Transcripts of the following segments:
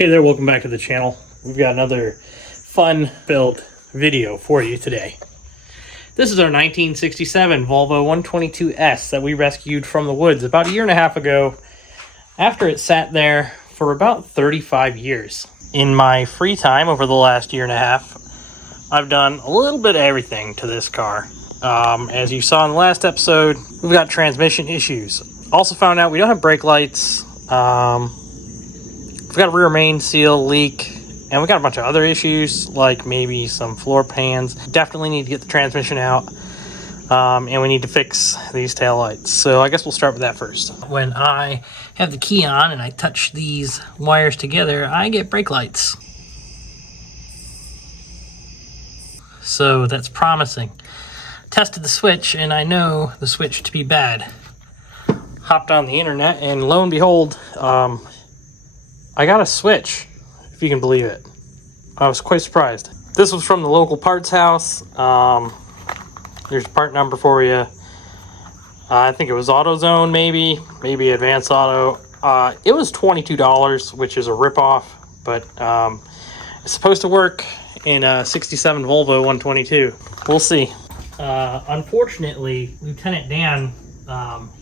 Hey there, welcome back to the channel. We've got another fun-filled video for you today. This is our 1967 Volvo 122S that we rescued from the woods about a year and a half ago after it sat there for about 35 years. In my free time over the last year and a half, I've done a little bit of everything to this car. As you saw in the last episode, we've got transmission issues. Also found out we don't have brake lights. We've got a rear main seal leak, and we got a bunch of other issues, like maybe some floor pans. Definitely need to get the transmission out, and we need to fix these tail lights. So I guess we'll start with that first. When I have the key on and I touch these wires together, I get brake lights. So that's promising. Tested the switch, and I know the switch to be bad. Hopped on the internet, and lo and behold, I got a switch, if you can believe it. I was quite surprised. This was from the local parts house. There's a part number for you. I think it was AutoZone, maybe Advanced Auto. It was $22, which is a ripoff, but it's supposed to work in a 67 Volvo 122. We'll see. Unfortunately, Lieutenant Dan,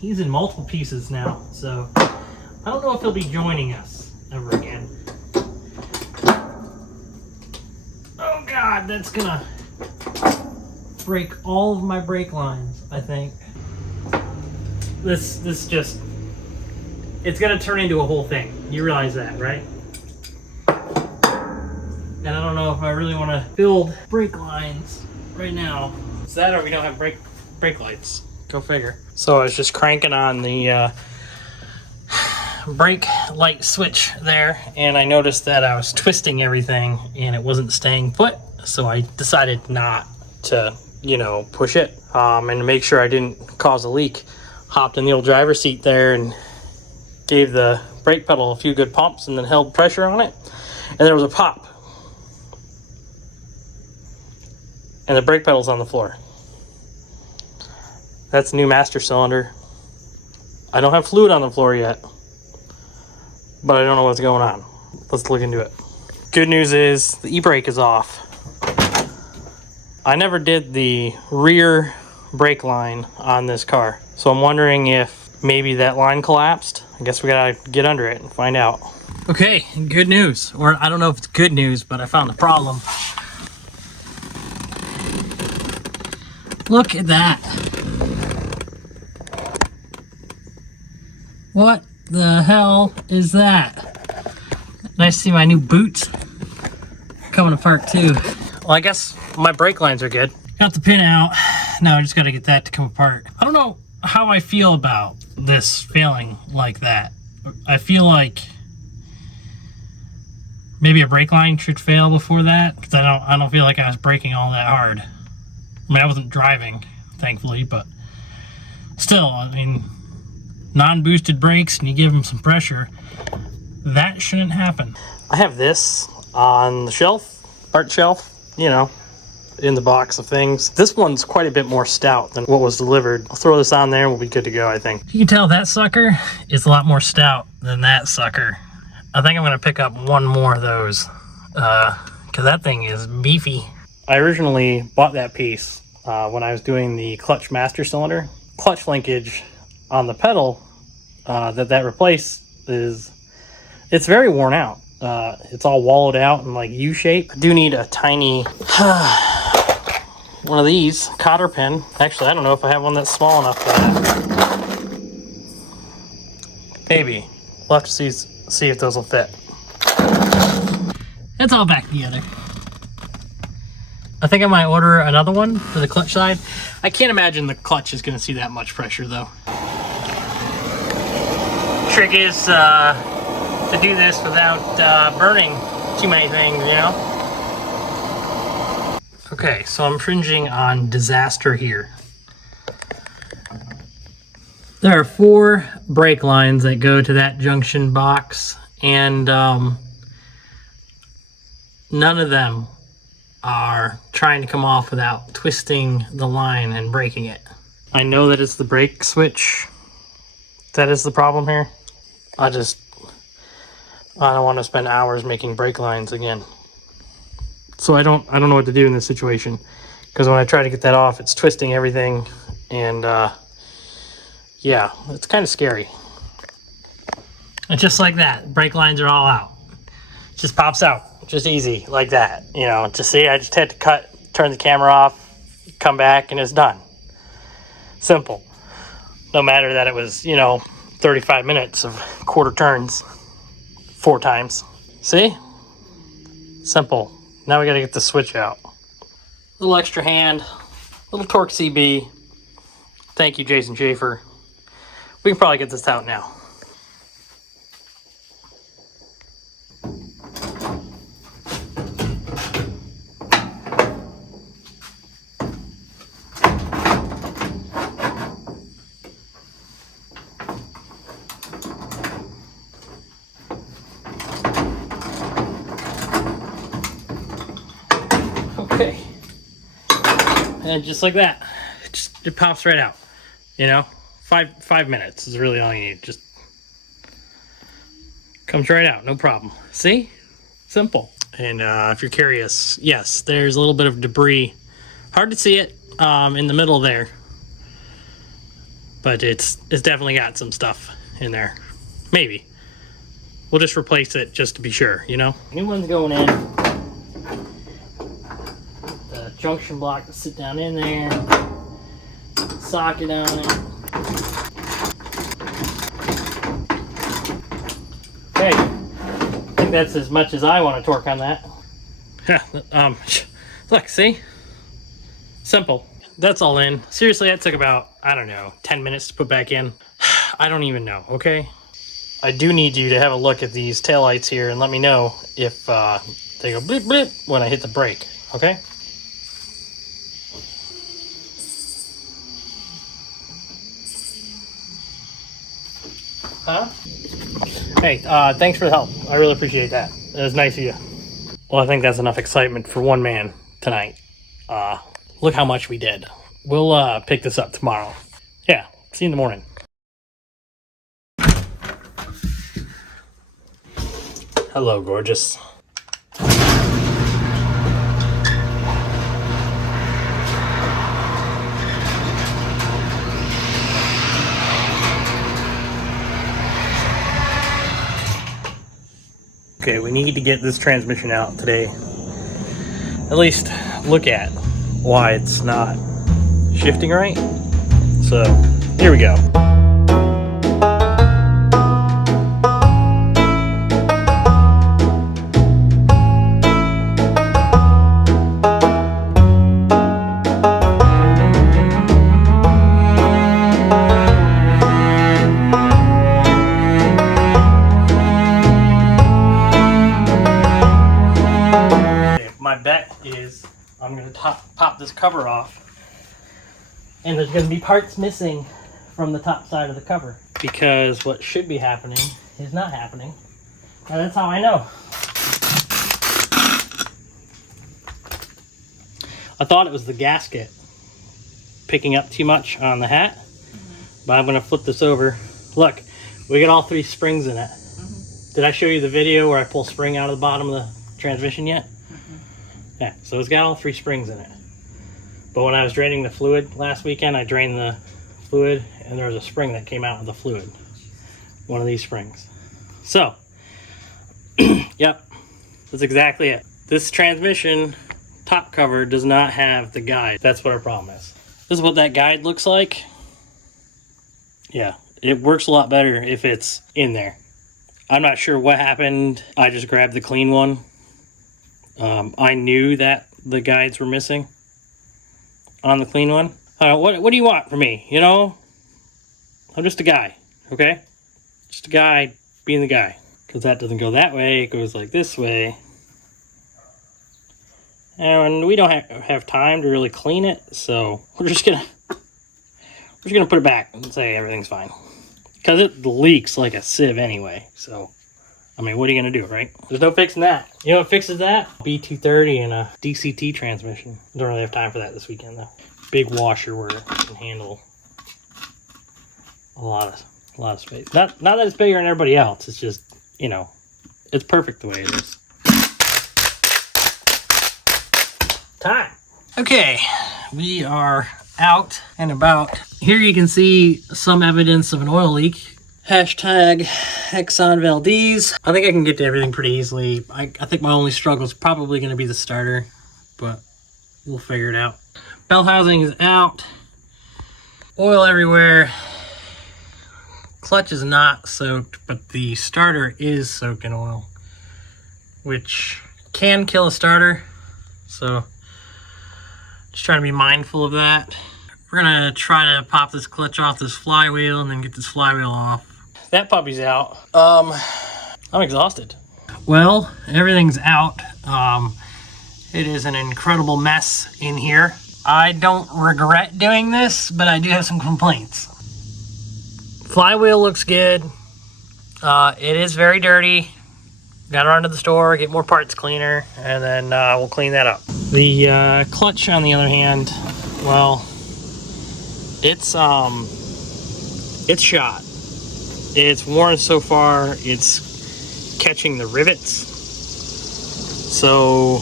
he's in multiple pieces now, so I don't know if he'll be joining us ever again. Oh God, that's gonna break all of my brake lines, I think. This just, it's gonna turn into a whole thing. You realize that, right? And I don't know if I really want to build brake lines right now. It's that or we don't have brake lights. Go figure. So I was just cranking on the brake light switch there, and I noticed that I was twisting everything and it wasn't staying put, so I decided not to, push it, and to make sure I didn't cause a leak, hopped in the old driver's seat there and gave the brake pedal a few good pumps and then held pressure on it, and there was a pop, and the brake pedal's on the floor. That's new master cylinder. I don't have fluid on the floor yet, but I don't know what's going on. Let's look into it. Good news is the e-brake is off. I never did the rear brake line on this car, so I'm wondering if maybe that line collapsed. I guess we gotta get under it and find out. Okay, good news. Or I don't know if it's good news, but I found the problem. Look at that. What the hell is that? Nice to see my new boots coming apart too. Well, I guess my brake lines are good. Got the pin out. Now I just got to get that to come apart. I don't know how I feel about this failing like that. I feel like maybe a brake line should fail before that, because I don't feel like I was braking all that hard. I mean, I wasn't driving, thankfully, but still, I mean, non-boosted brakes and you give them some pressure, that shouldn't happen. I have this on the shelf, art shelf, in the box of things. This one's quite a bit more stout than what was delivered. I'll throw this on there and we'll be good to go, I think. You can tell that sucker is a lot more stout than that sucker. I think I'm gonna pick up one more of those, because that thing is beefy. I originally bought that piece when I was doing the clutch master cylinder. Clutch linkage on the pedal that replaced it's very worn out. It's all wallowed out in like U-shape. I do need a tiny one of these cotter pin. Actually, I don't know if I have one that's small enough for that. Maybe. We'll have to see if those will fit. It's all back together. I think I might order another one for the clutch side. I can't imagine the clutch is going to see that much pressure though. Trick is to do this without burning too many things, Okay, so I'm infringing on disaster here. There are 4 brake lines that go to that junction box, and none of them are trying to come off without twisting the line and breaking it. I know that it's the brake switch that is the problem here. I don't want to spend hours making brake lines again. So I don't know what to do in this situation, because when I try to get that off, it's twisting everything, and yeah, it's kind of scary. And just like that, brake lines are all out. Just pops out, just easy like that. You know, just see, I just had to cut, turn the camera off, come back, and it's done. Simple. No matter that it was, you know, 35 minutes of quarter turns 4 times. See? Simple. Now we got to get the switch out. Little extra hand, little torque CB. Thank you, Jason Schaefer. We can probably get this out now. Okay, and just like that, it pops right out. You know, five minutes is really all you need. Just comes right out, no problem. See, simple. And if you're curious, yes, there's a little bit of debris. Hard to see it in the middle there, but it's definitely got some stuff in there. Maybe we'll just replace it just to be sure. You know, new one's going in. Junction block to sit down in there, socket on it. Okay, I think that's as much as I want to torque on that. Yeah, look, see? Simple. That's all in. Seriously, that took about, I don't know, 10 minutes to put back in. I don't even know, okay? I do need you to have a look at these taillights here and let me know if they go blip blip when I hit the brake, okay? Huh? Hey, thanks for the help. I really appreciate that. It was nice of you. Well, I think that's enough excitement for one man tonight. Look how much we did. We'll pick this up tomorrow. Yeah, see you in the morning. Hello, gorgeous. Okay, we need to get this transmission out today. At least look at why it's not shifting right. So, here we go. I'm going to pop this cover off, and there's going to be parts missing from the top side of the cover, because what should be happening is not happening. And that's how I know. I thought it was the gasket picking up too much on the hat, but I'm going to flip this over. Look, we got all 3 springs in it. Did I show you the video where I pull spring out of the bottom of the transmission yet? Yeah, so it's got all 3 springs in it. But when I was draining the fluid last weekend, I drained the fluid and there was a spring that came out of the fluid. One of these springs. So, yep, that's exactly it. This transmission top cover does not have the guide. That's what our problem is. This is what that guide looks like. Yeah, it works a lot better if it's in there. I'm not sure what happened. I just grabbed the clean one. I knew that the guides were missing on the clean one. What do you want from me? You know, I'm just a guy, okay? Just a guy being the guy. Because that doesn't go that way, it goes like this way. And we don't have time to really clean it, so we're just gonna put it back and say everything's fine. Because it leaks like a sieve anyway, so I mean, what are you going to do, right? There's no fixing that. You know what fixes that? B230 and a DCT transmission. Don't really have time for that this weekend, though. Big washer where it can handle a lot of space. Not that it's bigger than everybody else. It's just, you know, It's perfect the way it is. Time. Okay, we are out and about. Here you can see some evidence of an oil leak. Hashtag Exxon Valdez. I think I can get to everything pretty easily. I think my only struggle is probably going to be the starter, but we'll figure it out. Bell housing is out. Oil everywhere. Clutch is not soaked, but the starter is soaked in oil, which can kill a starter. So just trying to be mindful of that. We're gonna try to pop this clutch off this flywheel and then get this flywheel off. That puppy's out. I'm exhausted. Well, everything's out. It is an incredible mess in here. I don't regret doing this, but I do have some complaints. Flywheel looks good. It is very dirty. Gotta run to the store, get more parts cleaner, and then we'll clean that up. The clutch, on the other hand, well, it's shot. It's worn so far. It's catching the rivets. So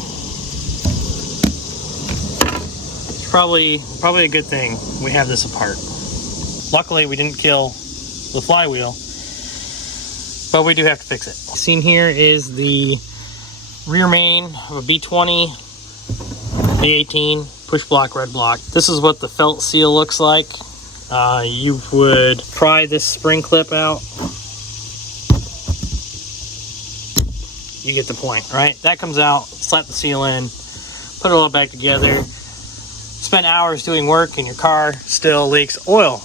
it's probably a good thing we have this apart. Luckily, we didn't kill the flywheel, but we do have to fix it. Seen here is the rear main of a B20, B18, push block, red block. This is what the felt seal looks like. You would pry this spring clip out. You get the point, right? That comes out, slap the seal in, put it all back together. Spend hours doing work and your car still leaks oil.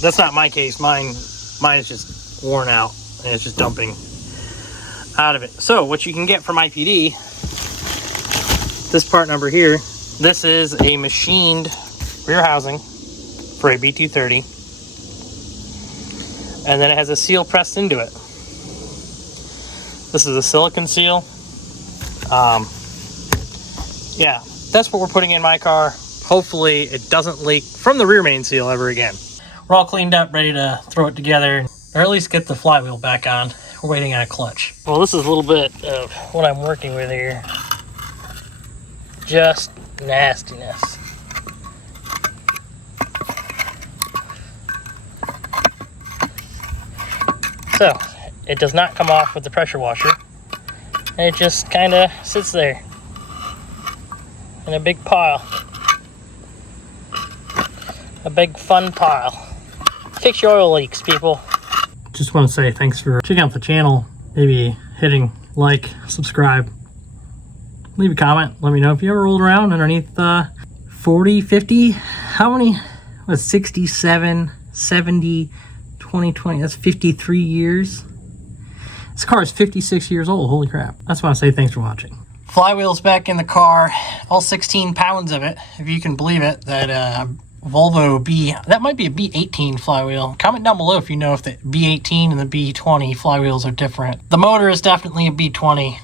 That's not my case. Mine is just worn out and it's just dumping out of it. So what you can get from IPD, this part number here, this is a machined rear housing for a B230, and then it has a seal pressed into it. This is a silicone seal. Yeah, that's what we're putting in my car. Hopefully it doesn't leak from the rear main seal ever again. We're all cleaned up, ready to throw it together, or at least get the flywheel back on. We're waiting on a clutch. Well, this is a little bit of what I'm working with here. Just nastiness. So, it does not come off with the pressure washer. And it just kind of sits there in a big pile. A big fun pile. Fix your oil leaks, people. Just want to say thanks for checking out the channel. Maybe hitting like, subscribe. Leave a comment. Let me know if you ever rolled around underneath 40, 50. How many? Was 67, 70, 2020. That's 53 years. This car is 56 years old. Holy crap. That's why I say thanks for watching. Flywheel's back in the car. All 16 pounds of it, if you can believe it. That Volvo that might be a B18 flywheel. Comment down below if you know if the B18 and the B20 flywheels are different. The motor is definitely a B20,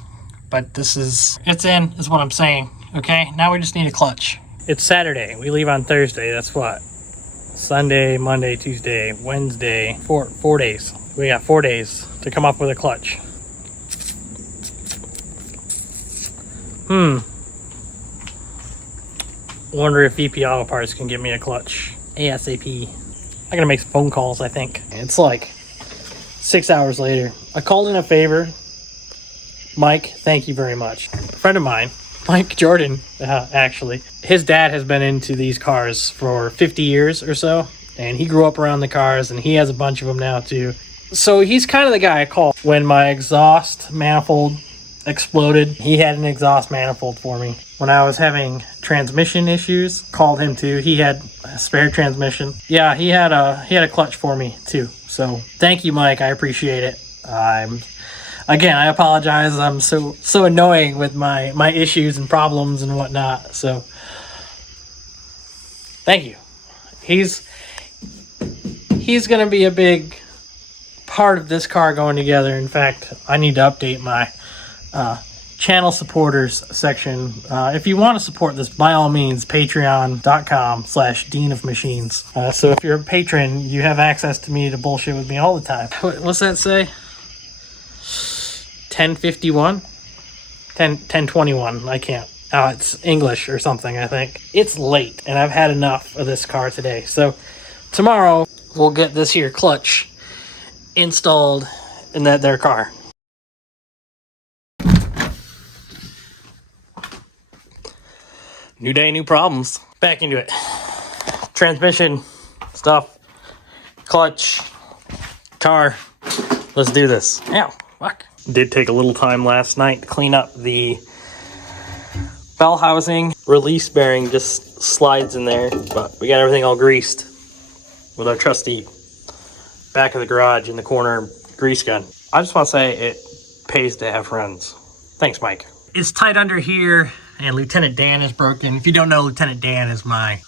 but it's in, is what I'm saying. Okay, now we just need a clutch. It's Saturday. We leave on Thursday. That's what? Sunday, Monday, Tuesday, Wednesday. 4 days. We got 4 days to come up with a clutch. Wonder if VP Auto Parts can give me a clutch ASAP. I gotta make some phone calls, I think. It's like 6 hours later. I called in a favor. Mike, thank you very much. A friend of mine, Mike Jordan, actually, his dad has been into these cars for 50 years or so, and he grew up around the cars, and he has a bunch of them now too. So he's kind of the guy I call when my exhaust manifold exploded. He had an exhaust manifold for me. When I was having transmission issues, called him too. He had a spare transmission. Yeah, he had a clutch for me too. So thank you, Mike. I appreciate it. Again, I apologize. I'm so annoying with my issues and problems and whatnot. So thank you. He's gonna be a big part of this car going together. In fact, I need to update my channel supporters section. If you want to support this, by all means, patreon.com/Dean of Machines. So if you're a patron, you have access to me to bullshit with me all the time. What's that say? 10:51? 10:21. I can't. It's English or something, I think. It's late, and I've had enough of this car today. So tomorrow, we'll get this here clutch installed in their car. New day, new problems. Back into it. Transmission stuff, clutch, car. Let's do this. Ow, fuck. Did take a little time last night to clean up the bell housing. Release bearing just slides in there, but we got everything all greased with our trusty back of the garage in the corner grease gun. I just want to say it pays to have friends. Thanks, Mike. It's tight under here, and Lieutenant Dan is broken. If you don't know, Lieutenant Dan is my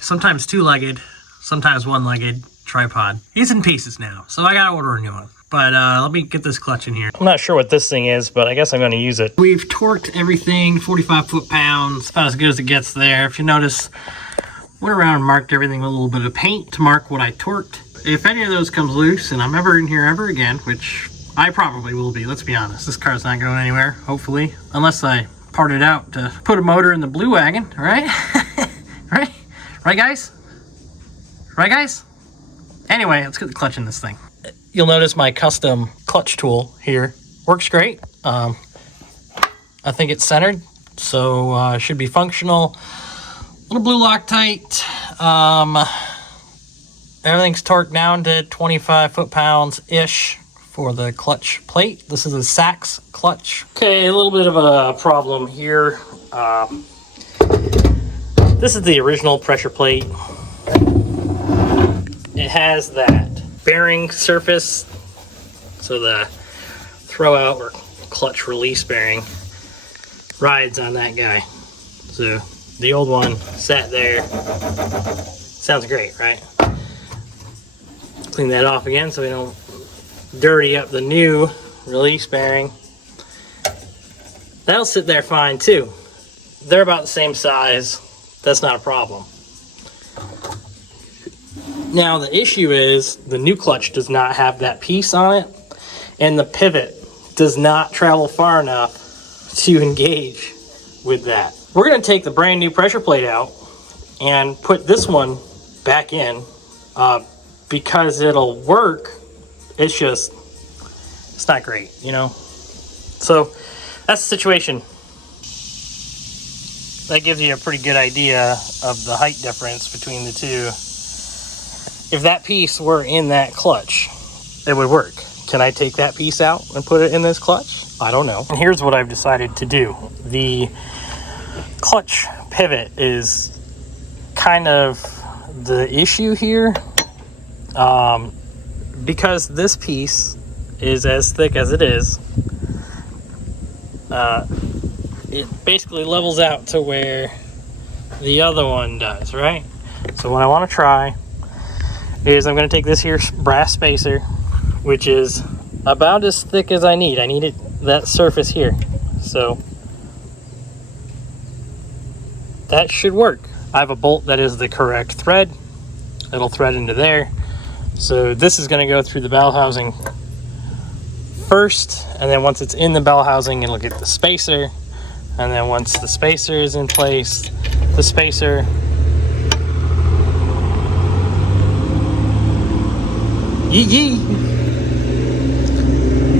sometimes two-legged, sometimes one-legged tripod. He's in pieces now, so I gotta order a new one. But let me get this clutch in here. I'm not sure what this thing is, but I guess I'm gonna use it. We've torqued everything, 45 foot-pounds, about as good as it gets there. If you notice, went around and marked everything with a little bit of paint to mark what I torqued. If any of those comes loose and I'm ever in here ever again, which I probably will be, let's be honest. This car's not going anywhere, hopefully. Unless I part it out to put a motor in the blue wagon, right? Right? Right, guys? Right, guys? Anyway, let's get the clutch in this thing. You'll notice my custom clutch tool here works great. I think it's centered, so should be functional. Little blue Loctite. Everything's torqued down to 25 foot-pounds-ish for the clutch plate. This is a Sachs clutch. Okay, a little bit of a problem here. This is the original pressure plate. It has that bearing surface, so the throw-out or clutch release bearing rides on that guy. So the old one sat there. Sounds great, right? Clean that off again so we don't dirty up the new release bearing. That'll sit there fine too. They're about the same size. That's not a problem. Now the issue is the new clutch does not have that piece on it, and the pivot does not travel far enough to engage with that. We're going to take the brand new pressure plate out and put this one back in because it'll work. It's not great, you know? So that's the situation. That gives you a pretty good idea of the height difference between the two. If that piece were in that clutch, it would work. Can I take that piece out and put it in this clutch? I don't know. And here's what I've decided to do. The clutch pivot is kind of the issue here. Because this piece is as thick as it is, it basically levels out to where the other one does, right? So what I want to try is I'm going to take this here brass spacer, which is about as thick as I need. I need it, that surface here. So that should work. I have a bolt that is the correct thread. It'll thread into there. So this is going to go through the bell housing first, and then once it's in the bell housing, it'll get the spacer, and then once the spacer is in place, the spacer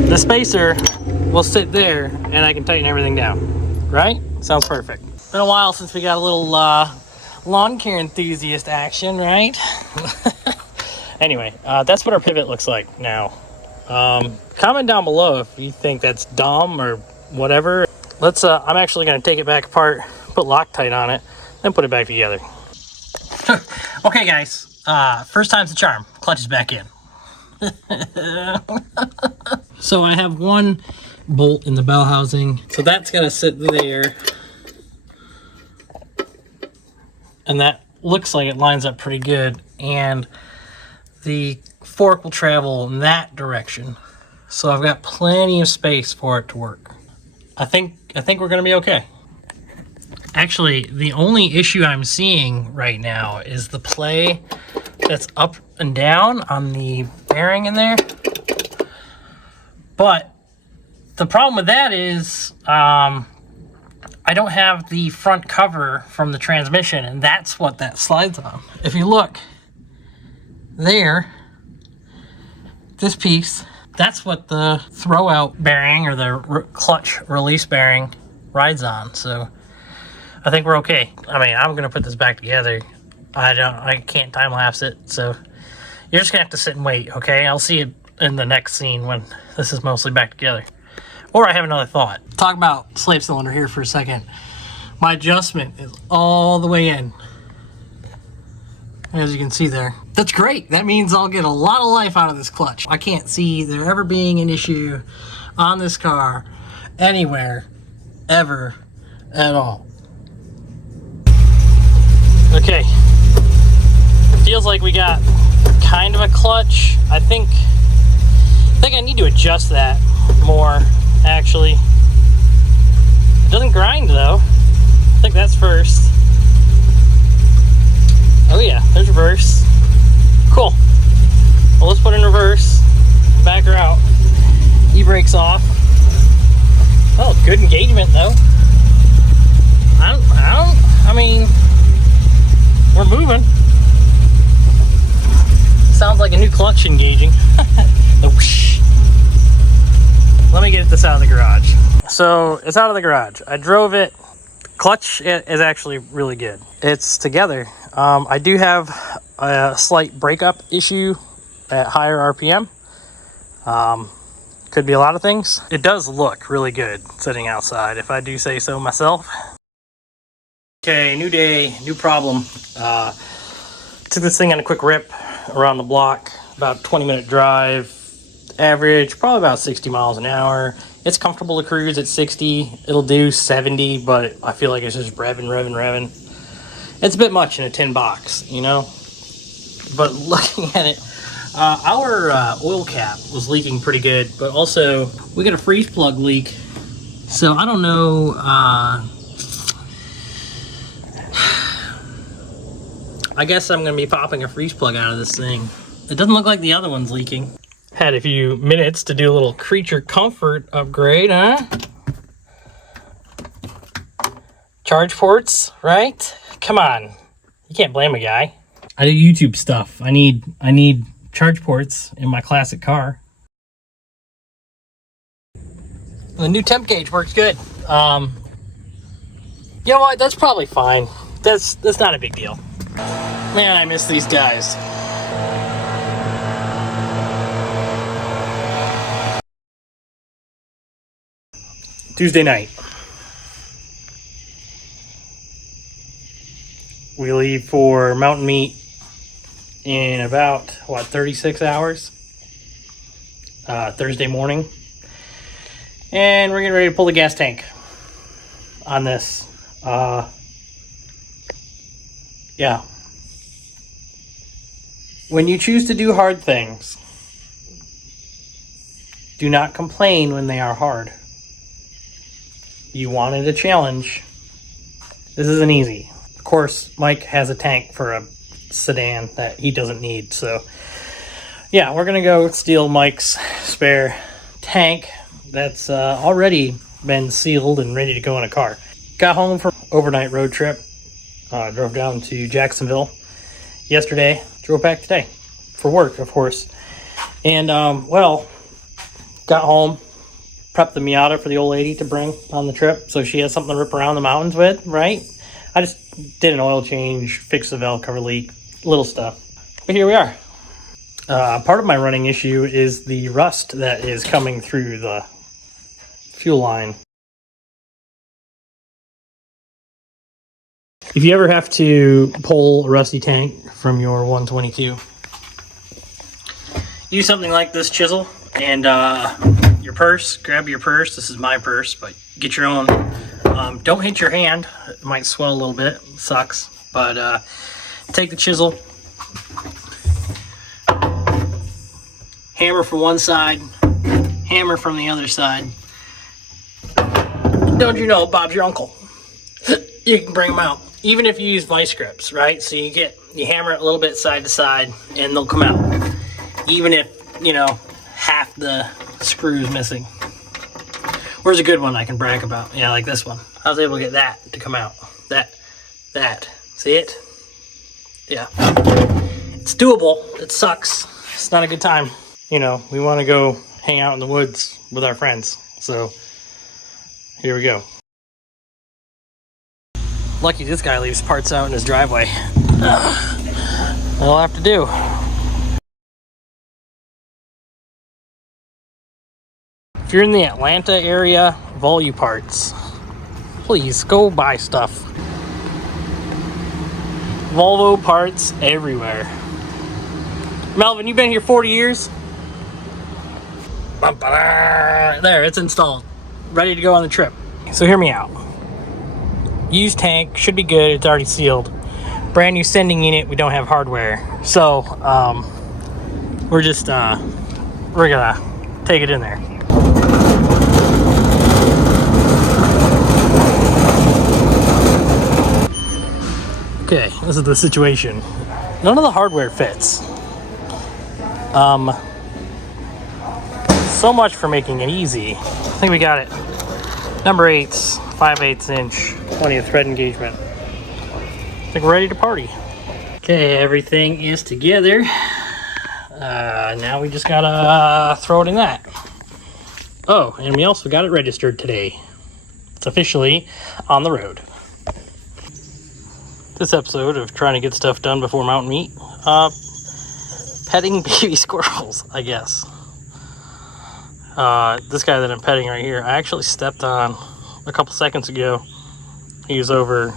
the spacer will sit there, and I can tighten everything down. Right? Sounds perfect. Been a while since we got a little lawn care enthusiast action, right? Anyway, that's what our pivot looks like now. Comment down below if you think that's dumb or whatever. Let's. I'm actually going to take it back apart, put Loctite on it, then put it back together. Okay, guys. First time's the charm. Clutch is back in. So I have one bolt in the bell housing, so that's going to sit there, and that looks like it lines up pretty good. And the fork will travel in that direction, so I've got plenty of space for it to work. I think we're gonna be okay. Actually, the only issue I'm seeing right now is the play that's up and down on the bearing in there. But The problem with that is I don't have the front cover from the transmission, and that's what that slides on. If you look there, this piece, that's what the throwout bearing or the clutch release bearing rides on. So I think we're okay. I mean, I'm gonna put this back together. I can't time lapse it, so you're just gonna have to sit and wait, okay? I'll see you in the next scene when this is mostly back together. Or I have another thought. Talk about slave cylinder here for a second. My adjustment is all the way in, as you can see there. That's great. That means I'll get a lot of life out of this clutch. I can't see there ever being an issue on this car anywhere, ever, at all. Okay, feels like we got kind of a clutch. I think I need to adjust that more, actually. It doesn't grind though. I think that's first. Oh yeah, there's reverse. Cool. Well, let's put in reverse, back her out. E-brake's off. Oh, good engagement though. I mean, we're moving. Sounds like a new clutch engaging. The whoosh. Let me get this out of the garage. So it's out of the garage. I drove it. Clutch is actually really good. It's together. I do have a slight breakup issue at higher RPM. Could be a lot of things. It does look really good sitting outside, if I do say so myself. Okay, new day, new problem. Took this thing on a quick rip around the block, about 20-minute drive, average, probably about 60 miles an hour. It's comfortable to cruise at 60. It'll do 70, but I feel like it's just revving. It's a bit much in a tin box, you know? But looking at it, our oil cap was leaking pretty good, but also we got a freeze plug leak. So I don't know, I guess I'm gonna be popping a freeze plug out of this thing. It doesn't look like the other one's leaking. Had a few minutes to do a little creature comfort upgrade, huh? Charge ports, right? Come on, you can't blame a guy. I do YouTube stuff. I need charge ports in my classic car. The new temp gauge works good. You know what? That's probably fine. That's not a big deal. Man, I miss these guys. Tuesday night. We leave for mountain meat in about, 36 hours? Thursday morning. And we're getting ready to pull the gas tank on this. Yeah. When you choose to do hard things, do not complain when they are hard. You wanted a challenge. This isn't easy. Of course, Mike has a tank for a sedan that he doesn't need. So, yeah, we're going to go steal Mike's spare tank that's already been sealed and ready to go in a car. Got home from overnight road trip. Drove down to Jacksonville yesterday. Drove back today for work, of course. And, well, got home, prepped the Miata for the old lady to bring on the trip so she has something to rip around the mountains with, right? I just did an oil change, fixed the valve cover leak, little stuff. But here we are. Part of my running issue is the rust that is coming through the fuel line. If you ever have to pull a rusty tank from your 122, use something like this chisel and your purse. Grab your purse. This is my purse, but get your own. Don't hit your hand. It might swell a little bit. It sucks. But take the chisel, hammer from one side, hammer from the other side. Don't you know Bob's your uncle? You can bring them out. Even if you use vice grips, right? So you hammer it a little bit side to side and they'll come out. Even if, half the screw is missing. Where's a good one I can brag about? Yeah, like this one. I was able to get that to come out. That. See it? Yeah. It's doable. It sucks. It's not a good time. You know, we want to go hang out in the woods with our friends. So, here we go. Lucky this guy leaves parts out in his driveway. That'll have to do. If you're in the Atlanta area, Volvo parts, please go buy stuff. Volvo parts everywhere. Melvin, you've been here 40 years? There, it's installed. Ready to go on the trip. So hear me out. Used tank, should be good, it's already sealed. Brand new sending unit, we don't have hardware. So, we're gonna take it in there. Okay, this is the situation. None of the hardware fits. So much for making it easy. I think we got it. Number 8s, 5/8 inch, 20th thread engagement. I think we're ready to party. Okay, everything is together. Now we just gotta throw it in that. Oh, and we also got it registered today. It's officially on the road. This episode of trying to get stuff done before mountain meat, petting baby squirrels, I guess. This guy that I'm petting right here, I actually stepped on a couple seconds ago. He was over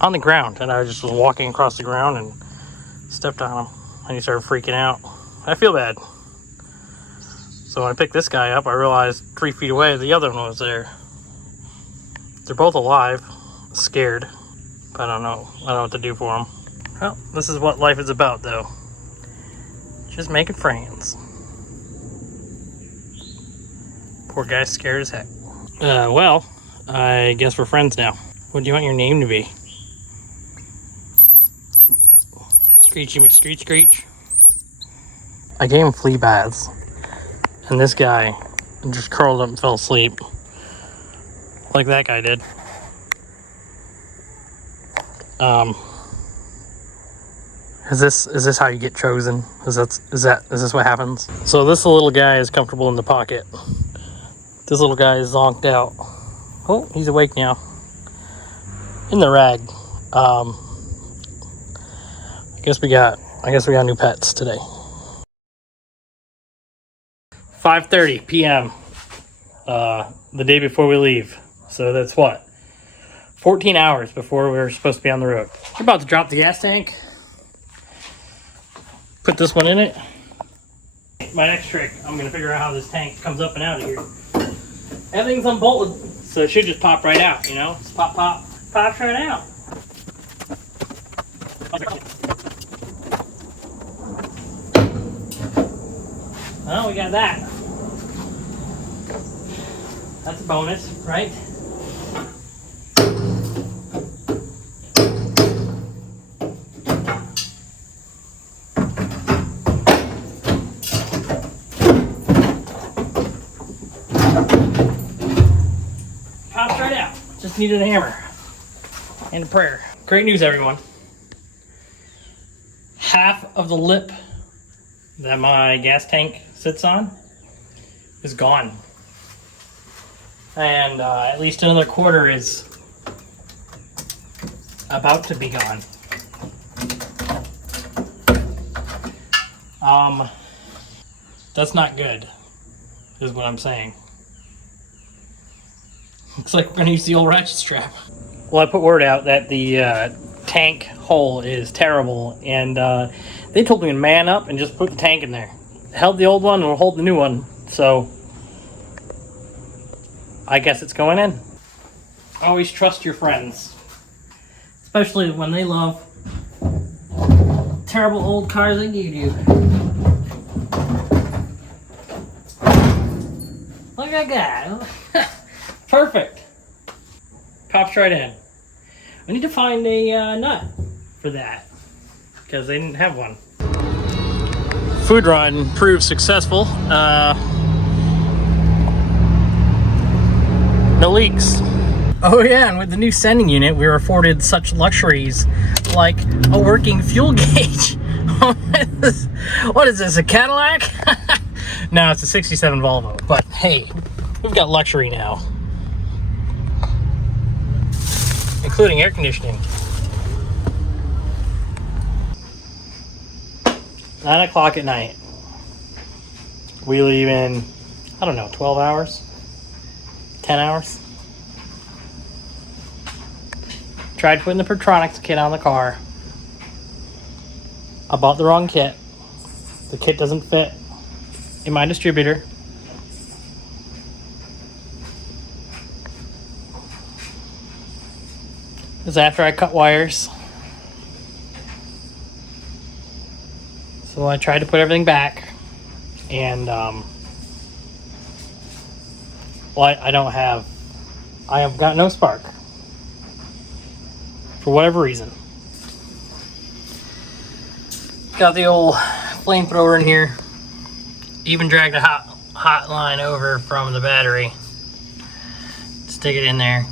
on the ground, and I just was walking across the ground and stepped on him, and he started freaking out. I feel bad. So when I picked this guy up, I realized 3 feet away the other one was there. They're both alive, scared. I don't know what to do for them. Well, this is what life is about, though. Just making friends. Poor guy's scared as heck. Well, I guess we're friends now. What do you want your name to be? Screechy McScreech Screech? I gave him flea baths, and this guy just curled up and fell asleep. Like that guy did. Is this how you get chosen? Is this what happens? So this little guy is comfortable in the pocket. This little guy is zonked out. Oh, he's awake now. In the rag. I guess we got new pets today. 5:30 p.m. The day before we leave. So that's what? 14 hours before we were supposed to be on the road. We're about to drop the gas tank. Put this one in it. My next trick, I'm going to figure out how this tank comes up and out of here. Everything's unbolted, so it should just pop right out, you know? Just pop, pops right out. Well, we got that. That's a bonus, right? Pops right out. Just needed a hammer and a prayer. Great news, everyone. Half of the lip that my gas tank sits on is gone. And at least another quarter is about to be gone. That's not good, is what I'm saying. Looks like we're gonna use the old ratchet strap. Well, I put word out that the tank hole is terrible, and they told me to man up and just put the tank in there. Held the old one and we'll hold the new one, so I guess it's going in. Always trust your friends, especially when they love terrible old cars like you do. Look at that. Perfect. Pops right in. I need to find a nut for that because they didn't have one. Food run proved successful. No leaks. Oh yeah, and with the new sending unit, we were afforded such luxuries like a working fuel gauge. What is this, a Cadillac? No, it's a 67 Volvo, but hey, we've got luxury now. Including air conditioning. 9 o'clock at night. We leave in, I don't know, 12 hours? 10 hours? Tried putting the Pertronics kit on the car. I bought the wrong kit. The kit doesn't fit in my distributor. It was after I cut wires. So I tried to put everything back. And, well, I have got no spark. For whatever reason. Got the old flamethrower in here. Even dragged a hot line over from the battery. Stick it in there.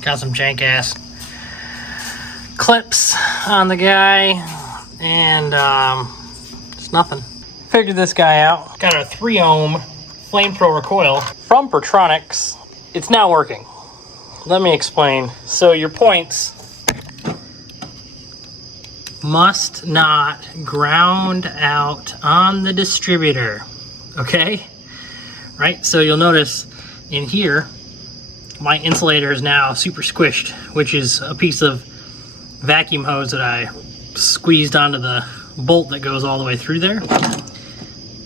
Got some jank ass clips on the guy. And just nothing. Figured this guy out. Got a 3 ohm flamethrower coil from Pertronics. It's now working. Let me explain. So your points must not ground out on the distributor, okay? Right, so you'll notice in here, my insulator is now super squished, which is a piece of vacuum hose that I squeezed onto the bolt that goes all the way through there.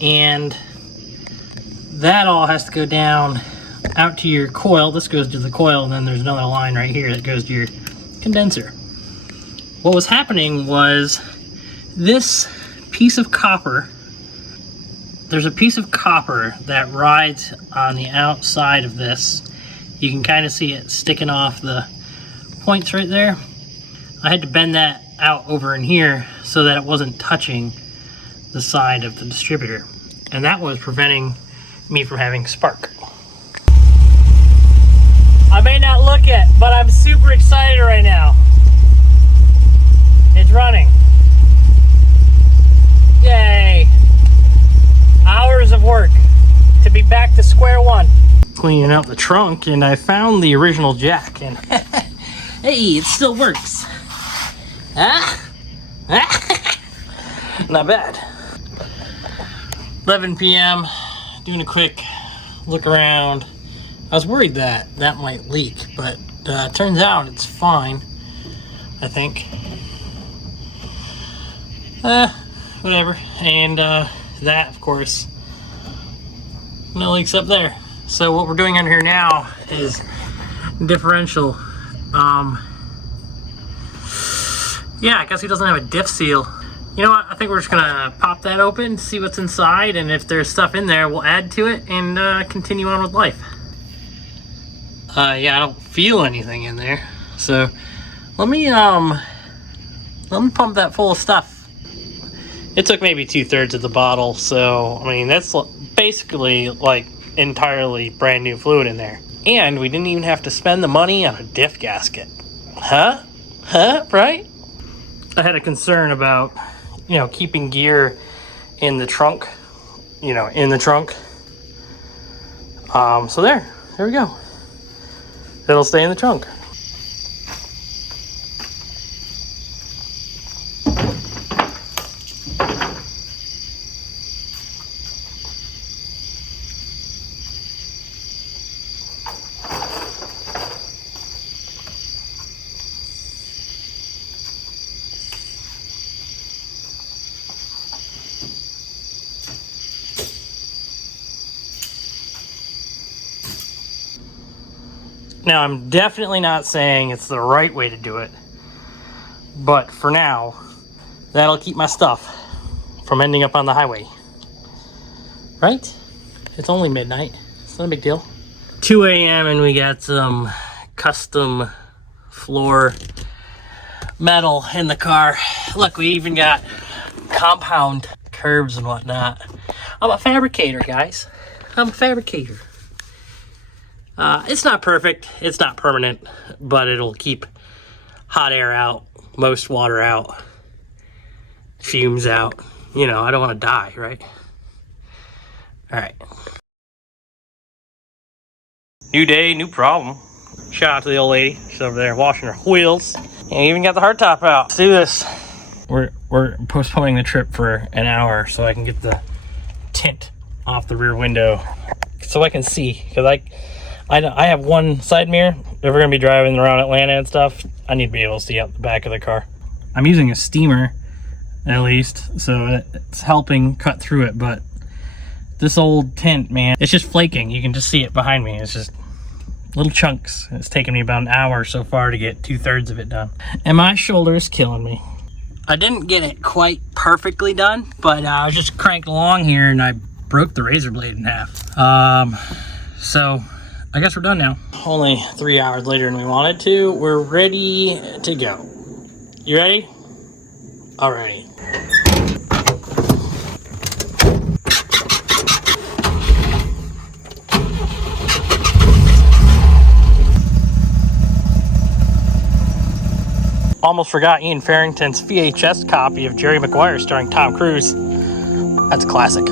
And that all has to go down out to your coil. This goes to the coil, and then there's another line right here that goes to your condenser. What was happening was this piece of copper, there's a piece of copper that rides on the outside of this. You can kind of see it sticking off the points right there. I had to bend that out over in here so that it wasn't touching the side of the distributor. And that was preventing me from having spark. I may not look it, but I'm super excited right now. It's running. Yay. Hours of work to be back to square one. Cleaning out the trunk, and I found the original jack, and hey, it still works. Not bad. 11 p.m. Doing a quick look around. I was worried that might leak, but turns out it's fine, I think. Whatever. And that, of course, no leaks up there. So what we're doing on here now is differential. Yeah, I guess he doesn't have a diff seal. You know what? I think we're just gonna pop that open, see what's inside, and if there's stuff in there, we'll add to it and continue on with life. Yeah, I don't feel anything in there. So let me pump that full of stuff. It took maybe 2/3 of the bottle, so I mean that's basically like entirely brand new fluid in there. And we didn't even have to spend the money on a diff gasket. Huh? Right? I had a concern about, you know, keeping gear in the trunk, so there we go. It'll stay in the trunk. Now, I'm definitely not saying it's the right way to do it, but for now, that'll keep my stuff from ending up on the highway. Right? It's only midnight. It's not a big deal. 2 a.m. and we got some custom floor metal in the car. Look, we even got compound curbs and whatnot. I'm a fabricator, guys. I'm a fabricator. It's not perfect, it's not permanent, but it'll keep hot air out, most water out, fumes out. You know, I don't want to die, right? All right. New day, new problem. Shout out to the old lady. She's over there washing her wheels. And even got the hardtop out. Let's do this. We're postponing the trip for an hour so I can get the tint off the rear window so I can see. Because I have one side mirror. If we're going to be driving around Atlanta and stuff, I need to be able to see out the back of the car. I'm using a steamer, at least, so it's helping cut through it. But this old tint, man, it's just flaking. You can just see it behind me. It's just little chunks. It's taken me about an hour so far to get 2/3 of it done. And my shoulder is killing me. I didn't get it quite perfectly done, but I was just cranked along here and I broke the razor blade in half. So I guess we're done now. Only 3 hours later than we wanted to. We're ready to go. You ready? Alrighty. Almost forgot Ian Farrington's VHS copy of Jerry Maguire starring Tom Cruise. That's classic.